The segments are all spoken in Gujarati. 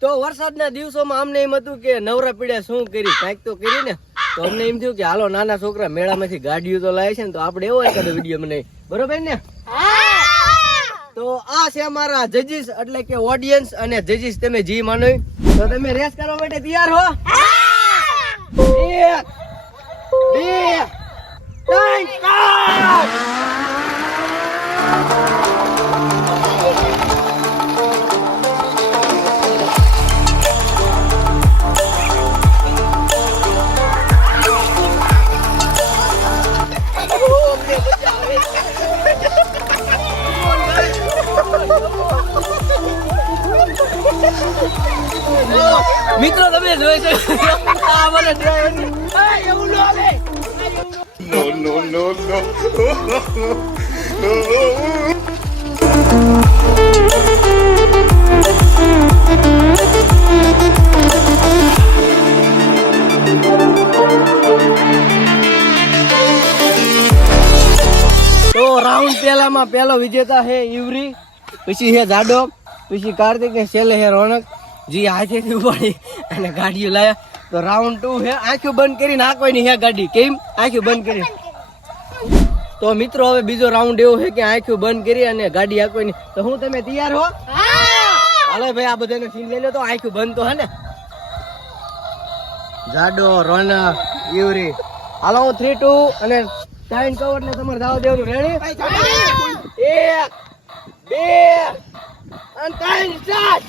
તો વરસાદના દિવસોમાં અમને એમ હતું કે નવરા પીડ્યા શું કરી, કાંઈક તો કરી ને. તો અમને એમ થયું કે હાલો નાના છોકરા મેળામાંથી ગાડીઓ તો લાવે છે ને, તો આપણે એવો એકાદો વિડીયો બનાવી, બરોબર ને? તો આ છે અમારા જજીસ, એટલે કે ઓડિયન્સ અને જજીસ, તમે જી માનો. તો તમે રેસ કરવા માટે તૈયાર હો? 1 2 મિત્રો તમે જોઈ શકો આ મને ડ્રાઈવર એવું ન આવે. તો રાઉન્ડ પહેલામાં પહેલો વિજેતા હે યુવરી, પછી હે જાડો, પછી કાર્તિક ને છેલ્લે હે રોનક, જી હાથેથી ઉપાડી અને ગાડીઓ લાયા. તો રાઉન્ડ 2 હે આંખો બંધ કરીને હાંકવાની હે ગાડી. કેમ? આંખો બંધ કરી. તો મિત્રો હવે બીજો રાઉન્ડ એવો છે કે આંખો બંધ કરી અને ગાડી હાંકવાની. તો હું તમે તૈયાર હો? હાલો ભાઈ, આ બધાને સીન લઈ લો. તો આંખો બંધ તો હે ને? જાડો, રોનક, યુવરી, હાલો 3 2 અને ટાઈમ કવર ને તમારે જાવ દેવાનું. રેડી? 1 2 અને 3 સ્ટાર્ટ.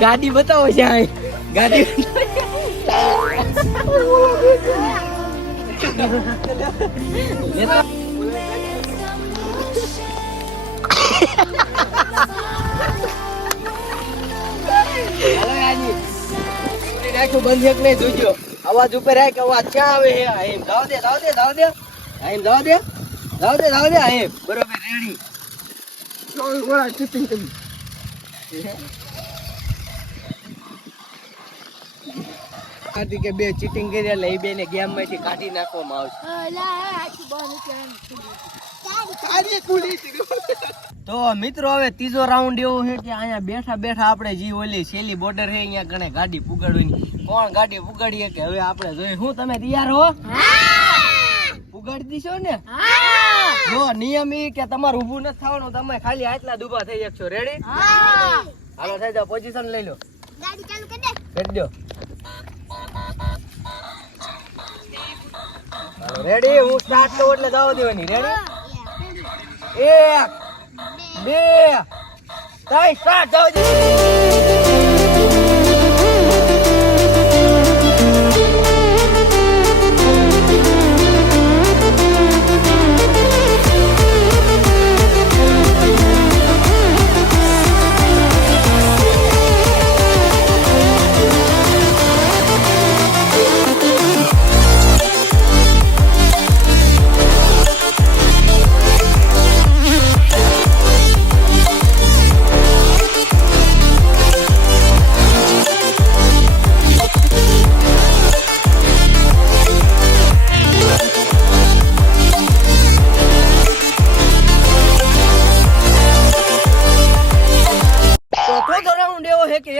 ગાડી બતાવો છે ગાડી. બંધ એક નહીં જોજો, અવાજ ઉપર રાખ. અવાજ ક્યાં આવે છે? એમ જાવ દે, જાવ દે, જાવ દે, એમ જાવ દે, જાવ દે, જાવ દે. એમ બરોબર, રેડી. કાર્તિકે 2 ચીટિંગ કરી એટલે એ 2 ને ગેમ માંથી કાઢી નાખવામાં આવશે. તો મિત્રો હવે ત્રીજો રાઉન્ડ એવો છે કે અહીંયા બેઠા બેઠા આપણે જે ઓલી છેલ્લી બોર્ડર છે અહીંયા ગણે ગાડી પુગાડવાની. કોણ ગાડી પુગાડીએ કે હવે આપણે જોઈએ. હું તમે તૈયાર હો? પુગાડી દીશો ને? જો નિયમ ઈ કે તમારે ઊભું નથી થવાનું, તમે ખાલી આટલા દુબા થઈ શકશો. રેડી? હાલો થઈ જાવ, પોઝિશન લઈ લો. ગાડી ચાલુ કરી દે. કરી દો. રેડી? હું સ્ટાર્ટ કરું એટલે જાવ દેવાની. રેડી? 1 2 3 સ્ટાર્ટ. જાવ દે.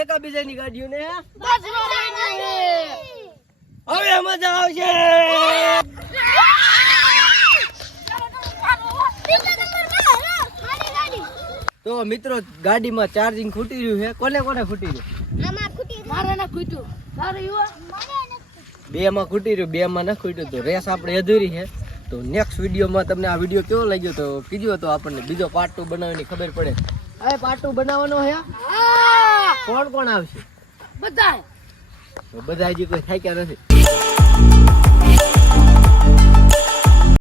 એકાબીજાની ગાડીઓને હવે મજા આવશે. તો મિત્રો ગાડીમાં ચાર્જિંગ ખૂટી રહ્યું છે. કોને કોને ખૂટી રહ્યું? બે માં ખૂટી રહ્યું, 2 માં ન ખૂટ્યું. તો રેસ આપણે અધૂરી છે. તો નેક્સ્ટ વિડીયોમાં તમને આ વિડીયો કેવો લાગ્યો તો કીધું, તો આપણને બીજો પાર્ટ 2 બનાવવાની ખબર પડે. હવે પાર્ટ 2 બનાવવાનો છે. કોણ કોણ આવશે? બધા. હજી કોઈ થાક્યા નથી.